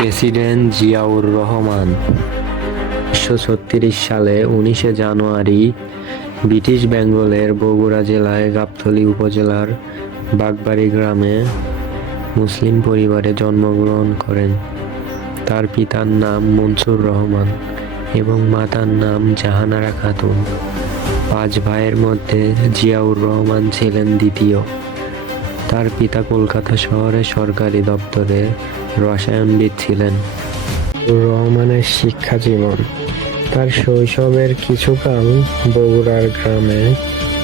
President Ziaur Rahman ১৯৩৬ সালে ১৯শে জানুয়ারি British বেঙ্গলের বগুড়া জেলায় গাবতলী উপজেলার বাগবাড়ি গ্রামে মুসলিম পরিবারে জন্মগ্রহণ করেন। তার পিতার নাম মনসুর রহমান এবং মাতার নাম জাহানারা খাতুন। ৫ ভাইয়ের মধ্যে জিয়াউর রহমান ছিলেন দ্বিতীয়। তার পিতা কলকাতা শহরে সরকারি দপ্তরে রসায়নবিদ ছিলেন। রহমানের শিক্ষা জীবন তার শৈশবের কিছুকাল বগুড়ার গ্রামে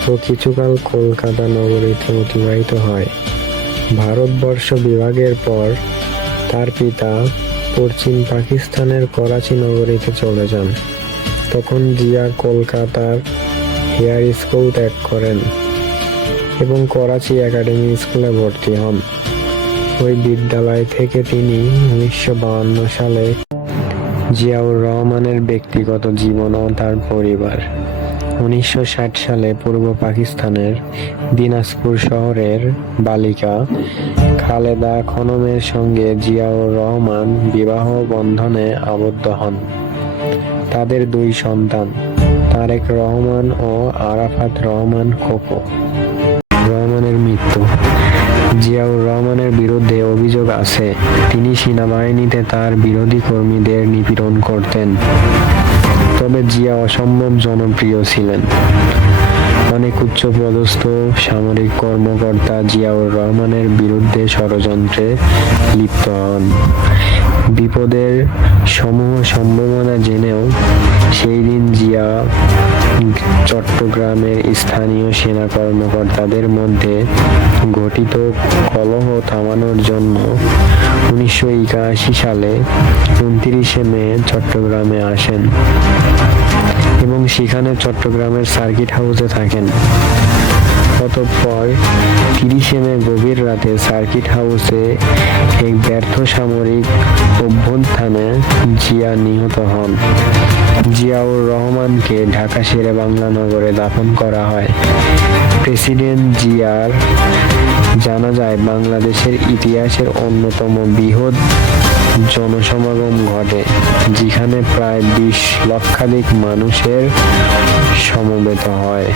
ও কিছুকাল কলকাতা নগরীতে অতিবাহিত হয়। ভারতবর্ষ বিভাগের পর তার পিতা পশ্চিম পাকিস্তানের করাচি নগরীতে চলে যান। তখন জিয়া কলকাতার হেয়ার স্কুল ত্যাগ করেন এবং করাচি একাডেমি স্কুলে ভর্তি হন। ওই বিদ্যালয় থেকে তিনি ১৯৫২ সালে জিয়াউর রহমানের ব্যক্তিগত জীবন ও তার পরিবার। ১৯৬০ সালে পূর্ব পাকিস্তানের দিনাজপুর শহরের বালিকা খালেদা খানমের সঙ্গে জিয়াউর রহমান বিবাহ বন্ধনে আবদ্ধ হন। তাদের ২ সন্তান তারেক রহমান ও আরাফাত রহমান খোকো। রহমানের মৃত্যু জিয়াউর রহমানের বিরুদ্ধে অভিযোগ আছে তিনি সেনাবাহিনীতে তার বিরোধী কর্মীদের নিপীড়ন করতেন। তবে জিয়া অসম্ভব জনপ্রিয় ছিলেন। অনেক উচ্চপদস্থ সামরিক কর্মকর্তা জিয়াউর রহমানের বিরুদ্ধে ষড়যন্ত্রে লিপ্ত হন। বিপদের সমূহ সম্ভাবনা জেনেও সেই দিন জিয়া চট্টগ্রামের স্থানীয় সেনা কর্মকর্তাদের মধ্যে ঘটিত কলহ থামানোর জন্য ১৯৮১ সালে ২৯শে মে চট্টগ্রামে আসেন এবং সেখানে চট্টগ্রামের সার্কিট হাউসে থাকেন। অতঃপর ৩০শে মে গভীর রাতে সার্কিট হাউসে এক ব্যর্থ সামরিক অভ্যুত্থানে জিয়া নিহত হন। জিয়াউর রহমানকে ঢাকা শেরেবাংলা নগরে দাফন করা হয়। প্রেসিডেন্ট জিয়ার জানাজায় বাংলাদেশের ইতিহাসের অন্যতম বৃহৎ জনসমাগম ঘটে, যেখানে প্রায় ২০ লক্ষাধিক মানুষের সমবেত হয়।